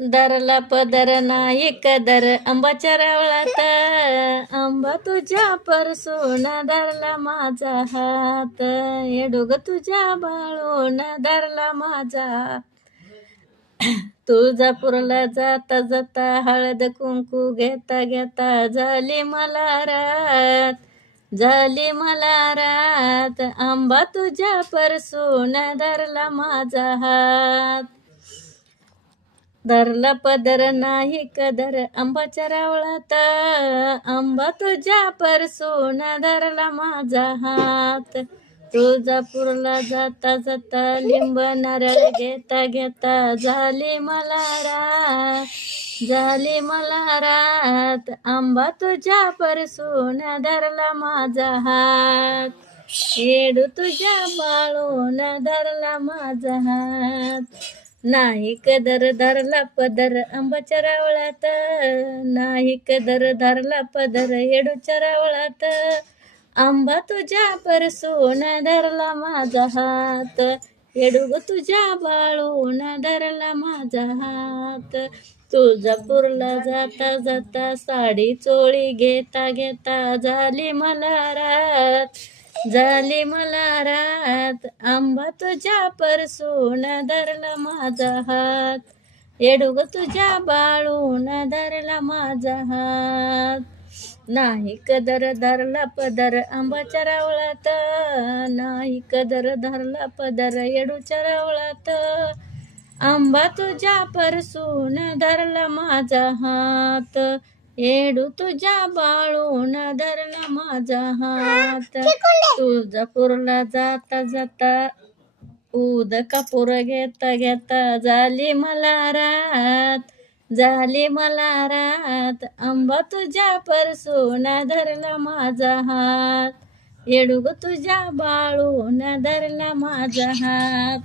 दरला पदर नाही कदर आंबाच्या रावळात, आंबा तुझ्या परसून धरला माझा हात, येडूग तुझ्या बाळून धरला माझा. तुळजापूरला जाता जाता हळद कुंकू घेता घेता झाली मला रात, झाली मला रात, आंबा तुझ्या परसून धरला माझा हात. धरला पदर नाही कदर आंबाच्या रावळात, आंबा तुझ्या परसून धरला माझा हात. तुळजापूरला जाता जाता लिंब नारळ घेता घेता झाली मला रात, झाली मला रात, आंबा तुझ्या परसून धरला माझा हात. येडू तुझ्या बाळून धरला माझा हात. नाही कदर धरला पदर आंबाच्या रावळात, नाही कदर धरला पदर येडूच्या रावळात, आंबा तुझ्या परसून धरला माझा हात, येडूग तुझ्या बाळून धरला माझा हात. तुळजापूरला जाता जाता साडी चोळी घेता घेता झाली मला रात, झाली मला रात, आंबा तुझ्या परसून धरला माझा हात, येडूग तुझ्या बाळून धरला माझा हात. नाही कदर धरला पदर आंबाच्या रावळात, नाही कदर धरला पदर येडूच्या रावळात, आंबा तुझ्या परसून धरला माझा हात, येडू तुझ्या बाळून धरला माझा हात. तुळजापूरला जाता जाता उद कापूर घेता घेता झाली मला रात, झाली मला रात, आंबा तुझ्या परसून धरला माझा हात, येडूग तुझ्या बाळून धरला माझा हात.